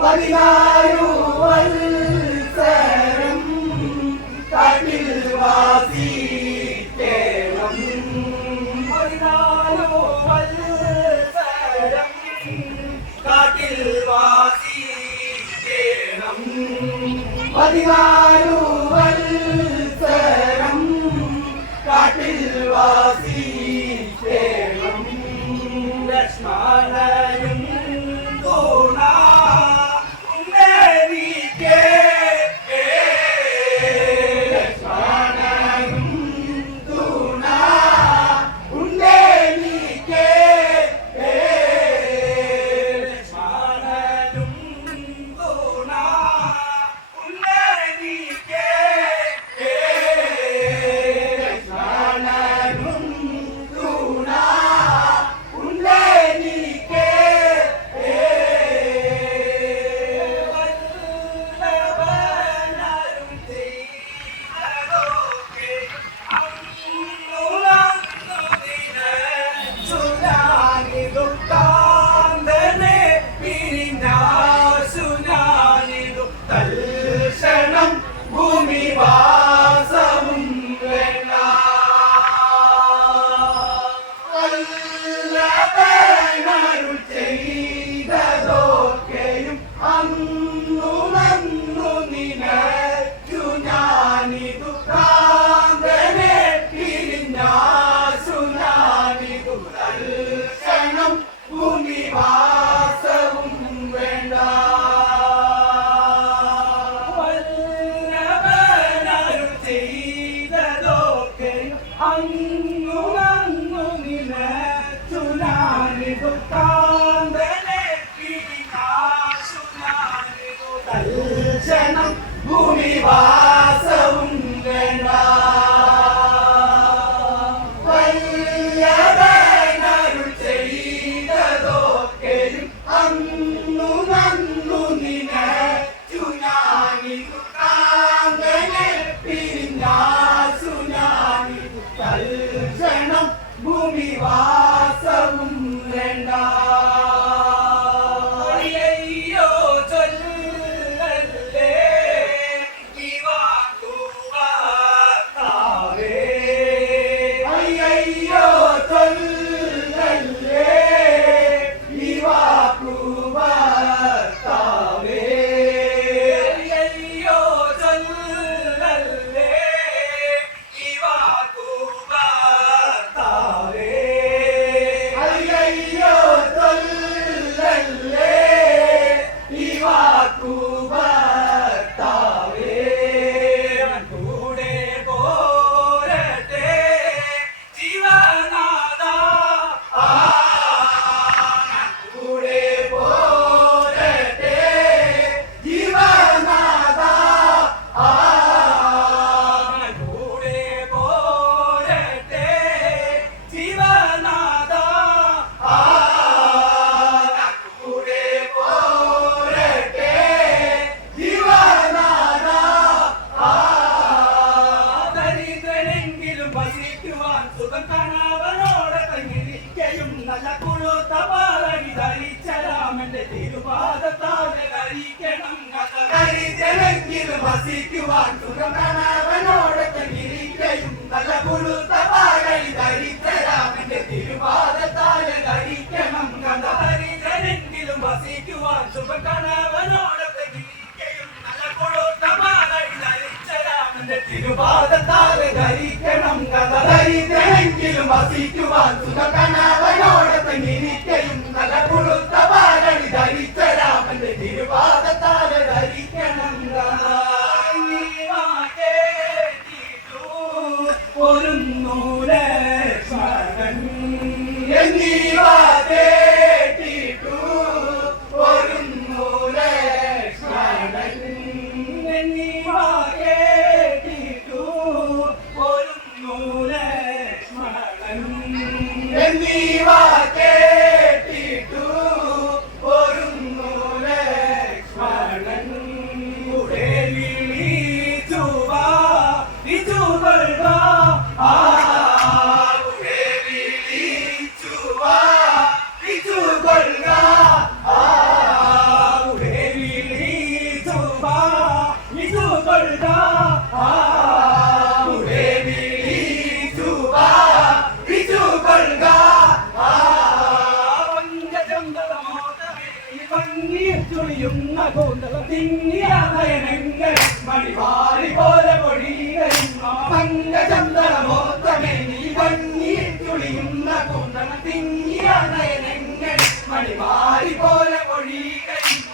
പതിനാല് be wise. കരിതെലെങ്കിലും വസിക്കുവാൻ വസിക്കുവാൻ വസിക്കുവാൻ സുഖ കണവനോടൊക്കെ ഗിരിക്കയും നല്ല പുഴുത്ത